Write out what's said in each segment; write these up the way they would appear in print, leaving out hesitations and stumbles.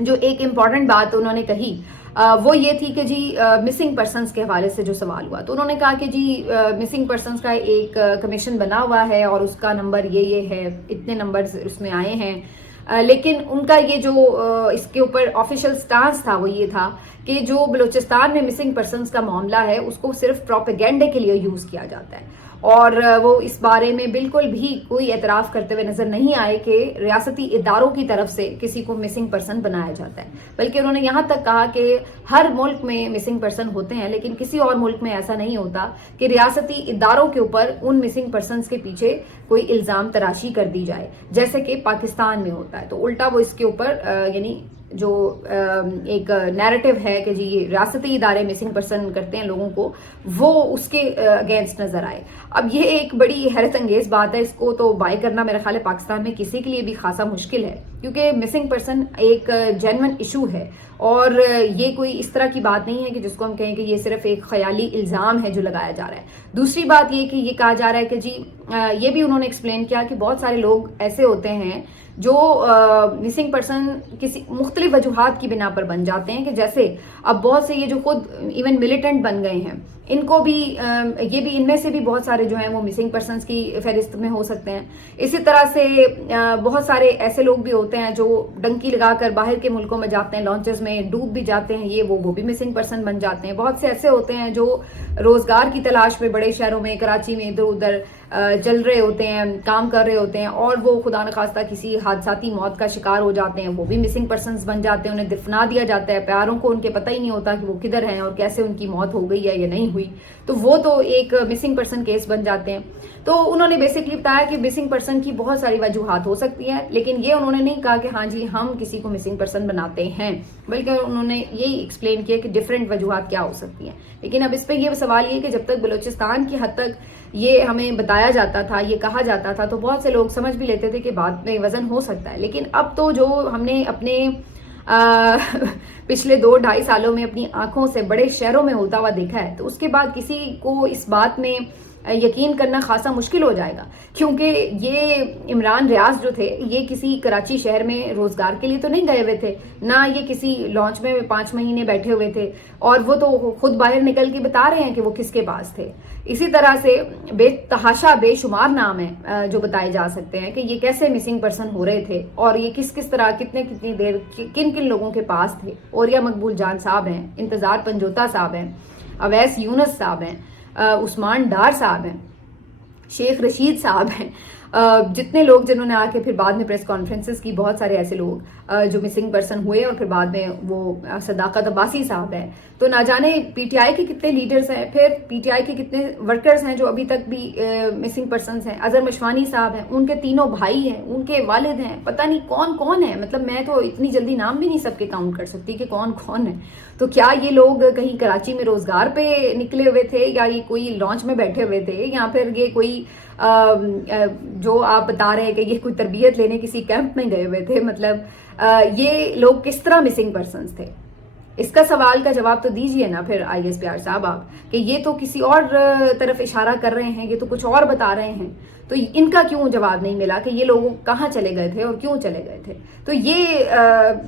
جو ایک امپورٹنٹ بات انہوں نے کہی وہ یہ تھی کہ جی مسنگ پرسنس کے حوالے سے جو سوال ہوا تو انہوں نے کہا کہ جی مسنگ پرسنس کا ایک کمیشن بنا ہوا ہے اور اس کا نمبر یہ ہے، اتنے نمبرز اس میں آئے ہیں، لیکن ان کا یہ جو اس کے اوپر آفیشیل سٹانس تھا وہ یہ تھا کہ جو بلوچستان میں مسنگ پرسنس کا معاملہ ہے اس کو صرف پروپیگنڈے کے لیے یوز کیا جاتا ہے، اور وہ اس بارے میں بالکل بھی کوئی اعتراف کرتے ہوئے نظر نہیں آئے کہ ریاستی اداروں کی طرف سے کسی کو مسنگ پرسن بنایا جاتا ہے، بلکہ انہوں نے یہاں تک کہا کہ ہر ملک میں مسنگ پرسن ہوتے ہیں لیکن کسی اور ملک میں ایسا نہیں ہوتا کہ ریاستی اداروں کے اوپر ان مسنگ پرسنس کے پیچھے کوئی الزام تراشی کر دی جائے جیسے کہ پاکستان میں ہوتا ہے، تو الٹا وہ اس کے اوپر یعنی جو ایک نیریٹو ہے کہ جی ریاستی ادارے مسنگ پرسن کرتے ہیں لوگوں کو، وہ اس کے اگینسٹ نظر آئے۔ اب یہ ایک بڑی حیرت انگیز بات ہے، اس کو تو بائی کرنا میرے خیال ہے پاکستان میں کسی کے لیے بھی خاصا مشکل ہے، کیونکہ مسنگ پرسن ایک جینوئن ایشو ہے اور یہ کوئی اس طرح کی بات نہیں ہے کہ جس کو ہم کہیں کہ یہ صرف ایک خیالی الزام ہے جو لگایا جا رہا ہے۔ دوسری بات یہ کہ یہ کہا جا رہا ہے کہ جی یہ بھی انہوں نے ایکسپلین کیا کہ بہت سارے لوگ ایسے ہوتے ہیں جو مسنگ پرسن کسی مختلف وجوہات کی بنا پر بن جاتے ہیں، کہ جیسے اب بہت سے یہ جو خود ایون ملیٹنٹ بن گئے ہیں ان کو بھی یہ بھی ان میں سے بھی بہت سارے جو ہیں وہ مسنگ پرسنس کی فہرست میں ہو سکتے ہیں۔ اسی طرح سے بہت سارے ایسے لوگ بھی ہوتے ہیں جو ڈنکی لگا کر باہر کے ملکوں میں جاتے ہیں، لانچز میں ڈوب بھی جاتے ہیں، یہ وہ بھی مسنگ پرسن بن جاتے ہیں۔ بہت سے ایسے ہوتے ہیں جو روزگار کی تلاش میں بڑے شہروں میں، کراچی میں ادھر ادھر چل رہے ہوتے ہیں، کام کر رہے ہوتے ہیں اور وہ خدا نخواستہ کسی حادثاتی موت کا شکار ہو جاتے ہیں، وہ بھی مسنگ پرسنس بن جاتے ہیں، انہیں دفنا دیا جاتا ہے، پیاروں کو ان کے پتہ ہی نہیں ہوتا کہ وہ کدھر ہیں اور کیسے ان کی موت ہو گئی ہے یا نہیں ہوئی، تو وہ تو ایک مسنگ پرسن کیس بن جاتے ہیں۔ تو انہوں نے بیسکلی بتایا کہ مسنگ پرسن کی بہت ساری وجوہات ہو سکتی ہیں، لیکن یہ انہوں نے نہیں کہا کہ ہاں جی ہم کسی کو مسنگ پرسن بناتے ہیں، بلکہ انہوں نے یہی ایکسپلین کیا کہ ڈفرینٹ وجوہات کیا ہو سکتی ہیں۔ لیکن اب اس پہ یہ سوال یہ کہ جب تک بلوچستان کی حد تک یہ ہمیں بتایا جاتا تھا، یہ کہا جاتا تھا، تو بہت سے لوگ سمجھ بھی لیتے تھے کہ بعد میں وزن ہو سکتا ہے، لیکن اب تو جو ہم نے اپنے پچھلے 2-2.5 سالوں میں اپنی آنکھوں سے بڑے شہروں میں ہوتا ہوا دیکھا ہے، تو اس کے بعد کسی کو اس بات میں یقین کرنا خاصا مشکل ہو جائے گا، کیونکہ یہ عمران ریاض جو تھے یہ کسی کراچی شہر میں روزگار کے لیے تو نہیں گئے ہوئے تھے، نہ یہ کسی لانچ میں 5 مہینے بیٹھے ہوئے تھے، اور وہ تو خود باہر نکل کے بتا رہے ہیں کہ وہ کس کے پاس تھے۔ اسی طرح سے بے تحاشا بے شمار نام ہیں جو بتائے جا سکتے ہیں کہ یہ کیسے مسنگ پرسن ہو رہے تھے اور یہ کس طرح کتنی دیر کن لوگوں کے پاس تھے۔ اوریا مقبول جان صاحب ہیں، انتظار پنجوتا صاحب ہیں، اویس یونس صاحب ہیں، عثمان ڈار صاحب ہیں، شیخ رشید صاحب ہیں، جتنے لوگ جنہوں نے آ کے پھر بعد میں پریس کانفرنسز کی، بہت سارے ایسے لوگ جو مسنگ پرسن ہوئے اور پھر بعد میں وہ صداقت عباسی صاحب ہیں، تو نہ جانے پی ٹی آئی کے کتنے لیڈرز ہیں، پھر پی ٹی آئی کے کتنے ورکرز ہیں جو ابھی تک بھی مسنگ پرسنز ہیں، اظہر مشوانی صاحب ہیں، ان کے 3 بھائی ہیں، ان کے والد ہیں، پتہ نہیں کون کون ہے، مطلب میں تو اتنی جلدی نام بھی نہیں سب کے کاؤنٹ کر سکتی کہ کون کون ہے۔ تو کیا یہ لوگ کہیں کراچی میں روزگار پہ نکلے ہوئے تھے، یا یہ کوئی لانچ میں بیٹھے ہوئے تھے، یا پھر یہ کوئی جو آپ بتا رہے ہیں کہ یہ کوئی تربیت لینے کسی کیمپ میں گئے ہوئے تھے، مطلب یہ لوگ کس طرح مسنگ پرسنز تھے؟ اس کا سوال کا جواب تو دیجئے نا پھر آئی ایس پی آر صاحب آپ، کہ یہ تو کسی اور طرف اشارہ کر رہے ہیں، یہ تو کچھ اور بتا رہے ہیں، تو ان کا کیوں جواب نہیں ملا کہ یہ لوگ کہاں چلے گئے تھے اور کیوں چلے گئے تھے؟ تو یہ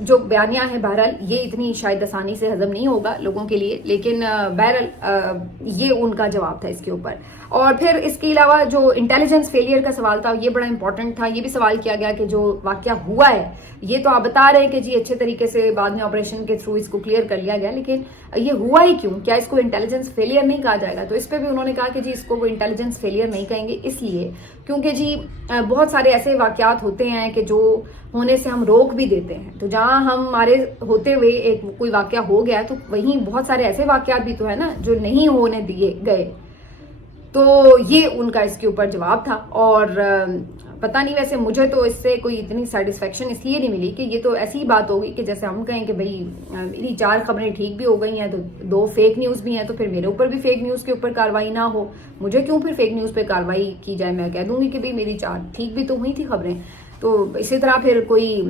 جو بیانیہ ہے بہرحال یہ اتنی شاید آسانی سے ہضم نہیں ہوگا لوگوں کے لیے، لیکن بہرحال یہ ان کا جواب تھا اس کے اوپر۔ اور پھر اس کے علاوہ جو انٹیلیجنس فیلئر کا سوال تھا یہ بڑا امپورٹنٹ تھا، یہ بھی سوال کیا گیا کہ جو واقعہ ہوا ہے یہ تو آپ بتا رہے ہیں کہ جی اچھے طریقے سے بعد میں آپریشن کے تھرو اس کو کلیئر کر لیا گیا، لیکن یہ ہوا ہی کیوں؟ کیا اس کو انٹیلیجنس فیلئر نہیں کہا جائے گا؟ تو اس پہ بھی انہوں نے کہا کہ جی اس کو وہ انٹیلیجنس فیلئر نہیں کہیں گے، اس لیے کیونکہ جی بہت سارے ایسے واقعات ہوتے ہیں کہ جو ہونے سے ہم روک بھی دیتے ہیں، تو جہاں ہمارے ہوتے ہوئے ایک کوئی واقعہ ہو گیا تو وہیں بہت سارے ایسے واقعات بھی تو ہے نا جو نہیں ہونے دیے گئے، تو یہ ان کا اس کے اوپر جواب تھا۔ اور پتہ نہیں، ویسے مجھے تو اس سے کوئی اتنی سیٹسفیکشن اس لیے نہیں ملی کہ یہ تو ایسی ہی بات ہوگی کہ جیسے ہم کہیں کہ بھئی میری 4 خبریں ٹھیک بھی ہو گئی ہیں تو 2 فیک نیوز بھی ہیں، تو پھر میرے اوپر بھی فیک نیوز کے اوپر کارروائی نہ ہو، مجھے کیوں پھر فیک نیوز پہ کارروائی کی جائے؟ میں کہہ دوں گی کہ بھئی میری 4 ٹھیک بھی تو ہوئی تھی خبریں۔ تو اسی طرح پھر کوئی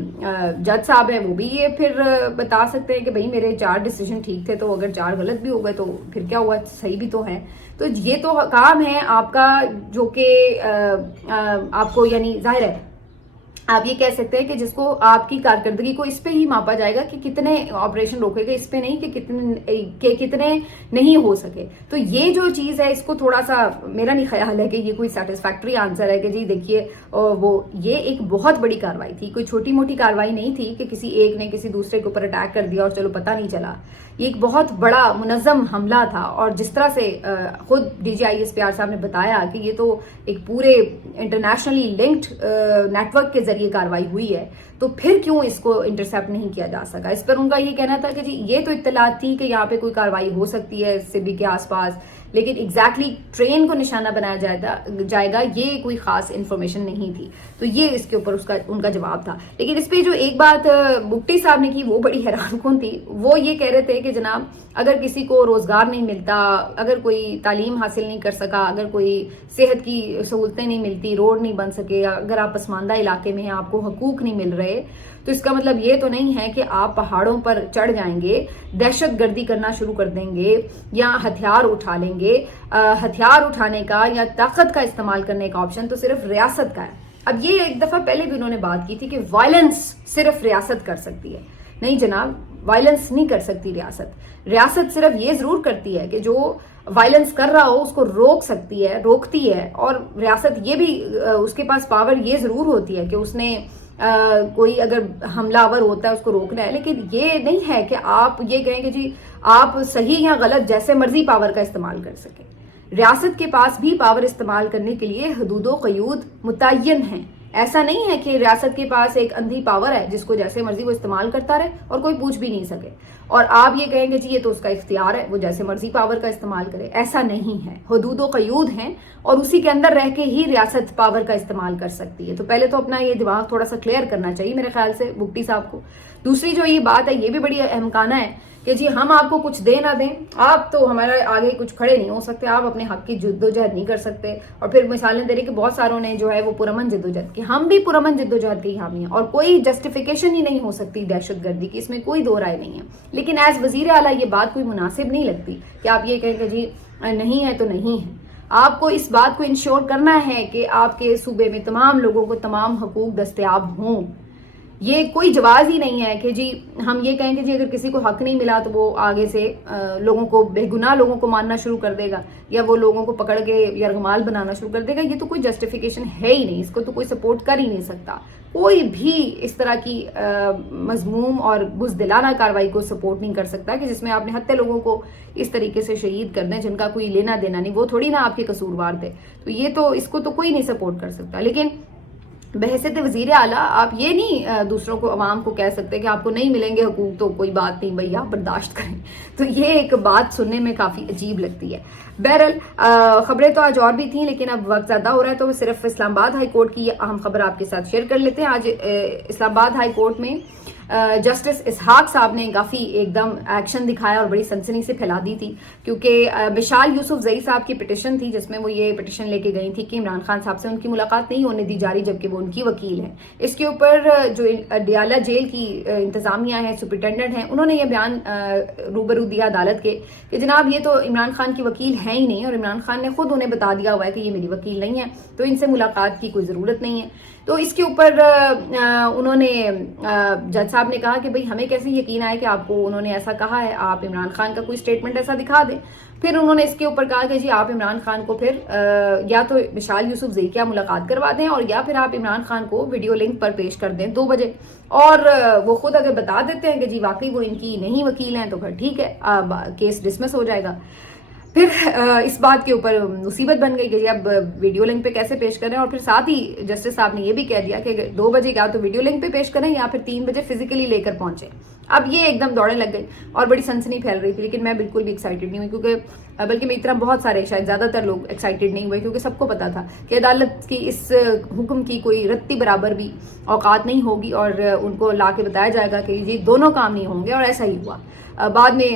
جج صاحب ہے وہ بھی یہ پھر بتا سکتے ہیں کہ بھئی میرے 4 ڈیسیجن ٹھیک تھے، تو اگر 4 غلط بھی ہو گئے تو پھر کیا ہوا، صحیح بھی تو ہے۔ تو یہ تو کام ہے آپ کا جو کہ آپ کو، یعنی ظاہر ہے آپ یہ کہہ سکتے ہیں کہ جس کو آپ کی کارکردگی کو اس پہ ہی ماپا جائے گا کہ کتنے آپریشن روکے گا، اس پہ نہیں کہ کتنے نہیں ہو سکے. تو یہ جو چیز ہے اس کو تھوڑا سا میرا نہیں خیال ہے کہ یہ کوئی سیٹسفیکٹری آنسر ہے کہ جی دیکھیے یہ ایک بہت بڑی کاروائی تھی، کوئی چھوٹی موٹی کاروائی نہیں تھی کہ کسی ایک نے کسی دوسرے کے اوپر اٹیک کر دیا اور چلو پتہ نہیں چلا. یہ ایک بہت بڑا منظم حملہ تھا، اور جس طرح سے خود D G I S P R صاحب نے بتایا کہ یہ تو ایک پورے انٹرنیشنلی لنکڈ نیٹ ورک کے ذریعے کاروائی ہوئی ہے، تو پھر کیوں اس کو انٹرسیپٹ نہیں کیا جا سکا. اس پر ان کا یہ کہنا تھا کہ جی یہ تو اطلاعات تھی کہ یہاں پہ کوئی کاروائی ہو سکتی ہے سبی کے آس پاس، لیکن ایگزیکٹلی ٹرین کو نشانہ بنایا جائے گا یہ کوئی خاص انفارمیشن نہیں تھی. تو یہ اس کے اوپر ان کا جواب تھا. لیکن اس پہ جو ایک بات بگٹی صاحب نے کی وہ بڑی حیران کن تھی. وہ یہ کہہ رہے تھے کہ جناب اگر کسی کو روزگار نہیں ملتا، اگر کوئی تعلیم حاصل نہیں کر سکا، اگر کوئی صحت کی سہولتیں نہیں ملتی، روڈ نہیں بن سکے، اگر آپ پسماندہ علاقے میں ہیں، آپ کو حقوق نہیں مل رہے، تو اس کا مطلب یہ تو نہیں ہے کہ آپ پہاڑوں پر چڑھ جائیں گے، دہشت گردی کرنا شروع کر دیں گے یا ہتھیار اٹھا لیں گے. ہتھیار اٹھانے کا یا طاقت کا استعمال کرنے کا آپشن تو صرف ریاست کا ہے. اب یہ ایک دفعہ پہلے بھی انہوں نے بات کی تھی کہ وائلنس صرف ریاست کر سکتی ہے. نہیں جناب، وائلنس نہیں کر سکتی ریاست. ریاست صرف یہ ضرور کرتی ہے کہ جو وائلنس کر رہا ہو اس کو روک سکتی ہے، روکتی ہے. اور ریاست یہ بھی اس کے پاس پاور یہ ضرور ہوتی ہے کہ اس نے کوئی اگر حملہ آور ہوتا ہے اس کو روکنا ہے. لیکن یہ نہیں ہے کہ آپ یہ کہیں کہ جی آپ صحیح یا غلط جیسے مرضی پاور کا استعمال کر سکیں. ریاست کے پاس بھی پاور استعمال کرنے کے لیے حدود و قیود متعین ہیں. ایسا نہیں ہے کہ ریاست کے پاس ایک اندھی پاور ہے جس کو جیسے مرضی وہ استعمال کرتا رہے اور کوئی پوچھ بھی نہیں سکے، اور آپ یہ کہیں گے جی یہ تو اس کا اختیار ہے، وہ جیسے مرضی پاور کا استعمال کرے. ایسا نہیں ہے. حدود و قیود ہیں اور اسی کے اندر رہ کے ہی ریاست پاور کا استعمال کر سکتی ہے. تو پہلے تو اپنا یہ دماغ تھوڑا سا کلیئر کرنا چاہیے میرے خیال سے بگٹی صاحب کو. دوسری جو یہ بات ہے یہ بھی بڑی اہمکانہ ہے کہ جی ہم آپ کو کچھ دے نہ دیں، آپ تو ہمارے آگے کچھ کھڑے نہیں ہو سکتے، آپ اپنے حق کی جدوجہد نہیں کر سکتے. اور پھر مثالیں دے رہی کہ بہت ساروں نے جو ہے وہ پرامن جدوجہد کی. ہم بھی پرامن جدوجہد کے حامی ہیں اور کوئی جسٹیفیکیشن ہی نہیں ہو سکتی دہشت گردی کی، اس میں کوئی دو رائے نہیں ہے. لیکن ایز وزیر اعلیٰ یہ بات کوئی مناسب نہیں لگتی کہ آپ یہ کہیں کہ جی نہیں ہے تو نہیں ہے. آپ کو اس بات کو انشور کرنا ہے کہ آپ کے صوبے میں تمام لوگوں کو تمام حقوق دستیاب ہوں. یہ کوئی جواز ہی نہیں ہے کہ جی ہم یہ کہیں کہ جی اگر کسی کو حق نہیں ملا تو وہ آگے سے لوگوں کو بے گناہ لوگوں کو مارنا شروع کر دے گا یا وہ لوگوں کو پکڑ کے یرغمال بنانا شروع کر دے گا. یہ تو کوئی جسٹیفیکیشن ہے ہی نہیں، اس کو تو کوئی سپورٹ کر ہی نہیں سکتا. کوئی بھی اس طرح کی مذموم اور بزدلانہ کارروائی کو سپورٹ نہیں کر سکتا کہ جس میں آپ نے ہتے لوگوں کو اس طریقے سے شہید کر دیں جن کا کوئی لینا دینا نہیں، وہ تھوڑی نا آپ کے قصوروار تھے. تو یہ تو اس کو تو کوئی نہیں سپورٹ کر سکتا. لیکن بحیثیت وزیر اعلیٰ آپ یہ نہیں دوسروں کو عوام کو کہہ سکتے کہ آپ کو نہیں ملیں گے حقوق تو کوئی بات نہیں بھائی آپ برداشت کریں. تو یہ ایک بات سننے میں کافی عجیب لگتی ہے. بہرحال خبریں تو آج اور بھی تھیں لیکن اب وقت زیادہ ہو رہا ہے تو صرف اسلام آباد ہائی کورٹ کی اہم خبر آپ کے ساتھ شیئر کر لیتے ہیں. آج اسلام آباد ہائی کورٹ میں جسٹس اسحاق صاحب نے کافی ایک دم ایکشن دکھایا اور بڑی سنسنی سے پھیلا دی تھی کیونکہ مشال یوسف زئی صاحب کی پٹیشن تھی جس میں وہ یہ پٹیشن لے کے گئی تھی کہ عمران خان صاحب سے ان کی ملاقات نہیں ہونے دی جا رہی جبکہ وہ ان کی وکیل ہیں. اس کے اوپر جو ڈیالہ جیل کی انتظامیہ ہے، سپرنٹینڈنٹ ہیں، انہوں نے یہ بیان روبرو دیا عدالت کے کہ جناب یہ تو عمران خان کی وکیل ہے ہی نہیں اور عمران خان نے خود انہیں بتا دیا ہوا ہے کہ یہ میری وکیل نہیں ہے تو ان سے ملاقات کی کوئی ضرورت نہیں ہے. تو اس کے اوپر انہوں نے جج صاحب نے کہا کہ بھئی ہمیں کیسے یقین آئے کہ آپ کو انہوں نے ایسا کہا ہے، آپ عمران خان کا کوئی سٹیٹمنٹ ایسا دکھا دیں. پھر انہوں نے اس کے اوپر کہا کہ جی آپ عمران خان کو پھر یا تو مشال یوسف زئی کیا ملاقات کروا دیں اور یا پھر آپ عمران خان کو ویڈیو لنک پر پیش کر دیں 2 بجے اور وہ خود اگر بتا دیتے ہیں کہ جی واقعی وہ ان کی نہیں وکیل ہیں تو پھر ٹھیک ہے، کیس ڈسمس ہو جائے گا. پھر اس بات کے اوپر مصیبت بن گئی کہ جی اب ویڈیو لنک پہ کیسے پیش کریں اور پھر ساتھ ہی جسٹس صاحب نے یہ بھی کہہ دیا کہ 2 بجے کیا تو ویڈیو لنک پہ پیش کریں یا پھر 3 بجے فزیکلی لے کر پہنچیں. اب یہ ایک دم دوڑیں لگ گئی اور بڑی سنسنی پھیل رہی تھی لیکن میں بالکل بھی ایکسائٹیڈ نہیں ہوئی کیونکہ بلکہ میں اتنا بہت سارے شاید زیادہ تر لوگ ایکسائٹیڈ نہیں ہوئے کیونکہ سب کو پتا تھا کہ عدالت کی اس حکم کی کوئی رتی برابر بھی اوقات نہیں ہوگی اور ان کو لا کے بتایا جائے گا کہ یہ دونوں کام نہیں ہوں گے اور ایسا ہی ہوا. بعد میں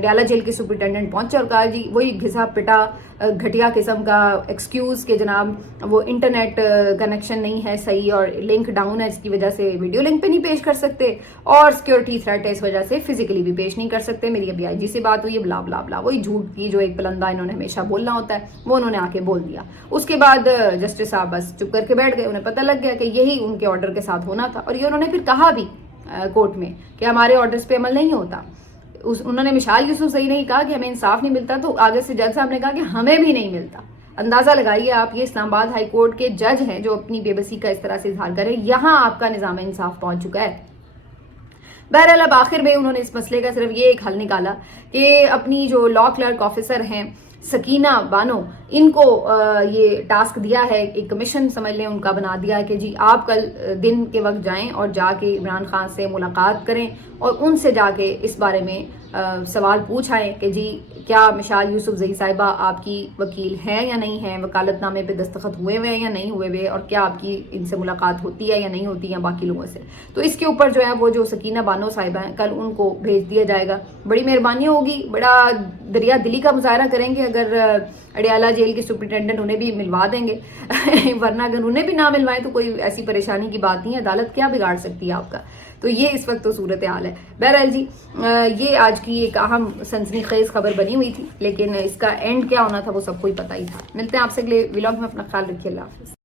ڈیالہ جیل کے سپرنٹینڈنٹ پہنچے اور کہا جی وہی گھسا پٹا گھٹیا قسم کا ایکسکیوز کہ جناب وہ انٹرنیٹ کنیکشن نہیں ہے صحیح اور لنک ڈاؤن ہے، اس کی وجہ سے ویڈیو لنک پہ نہیں پیش کر سکتے اور سیکیورٹی تھریٹ ہے اس وجہ سے فزیکلی بھی پیش نہیں کر سکتے، میری ابھی آئی جی سے بات ہوئی ہے، بلا بلا بلا، وہی جھوٹ کی جو ایک پلندہ انہوں نے ہمیشہ بولنا ہوتا ہے وہ انہوں نے آ کے بول دیا۔ اس کے بعد جسٹس صاحب بس چپ کر کے بیٹھ گئے، انہیں پتہ لگ گیا کہ یہی ان کے آرڈر کے ساتھ ہونا تھا، اور یہ انہوں نے پھر کہا بھی کورٹ میں کہ ہمارے آرڈرز پہ عمل نہیں ہوتا۔ انہوں نے مشال یوسف صحیح نہیں کہا کہ ہمیں انصاف نہیں ملتا، تو آگے سے جج صاحب نے کہا کہ ہمیں بھی نہیں ملتا۔ اندازہ لگائیے آپ، یہ اسلام آباد ہائی کورٹ کے جج ہیں جو اپنی بے بسی کا اس طرح سے اظہار کریں، یہاں آپ کا نظام انصاف پہنچ چکا ہے۔ بہرحال اب آخر میں انہوں نے اس مسئلے کا صرف یہ ایک حل نکالا کہ اپنی جو لا کلرک آفیسر ہیں سکینہ بانو، ان کو یہ ٹاسک دیا ہے، ایک کمیشن سمجھ لیں ان کا بنا دیا ہے کہ جی آپ کل دن کے وقت جائیں اور جا کے عمران خان سے ملاقات کریں اور ان سے جا کے اس بارے میں سوال پوچھائیں کہ جی کیا مشال یوسف زئی صاحبہ آپ کی وکیل ہیں یا نہیں ہیں، وکالت نامے پہ دستخط ہوئے ہوئے ہیں یا نہیں ہوئے ہوئے، اور کیا آپ کی ان سے ملاقات ہوتی ہے یا نہیں ہوتی ہے باقی لوگوں سے۔ تو اس کے اوپر جو ہے وہ جو سکینہ بانو صاحبہ ہیں کل ان کو بھیج دیا جائے گا۔ بڑی مہربانی ہوگی، بڑا دریا دلی کا مظاہرہ کریں گے اگر اڈیالہ جیل کے سپرنٹینڈنٹ انہیں بھی ملوا دیں گے ورنہ اگر انہیں بھی نہ ملوائیں تو کوئی ایسی پریشانی کی بات نہیں ہے، عدالت کیا بگاڑ سکتی ہے آپ کا۔ تو یہ اس وقت تو صورتحال ہے۔ بہرحال جی یہ آج کی ایک اہم سنسنی خیز خبر بنی ہوئی تھی، لیکن اس کا اینڈ کیا ہونا تھا وہ سب کو ہی پتہ ہی تھا۔ ملتے ہیں آپ سے اگلے ولاگ میں، اپنا خیال رکھیے، اللہ حافظ۔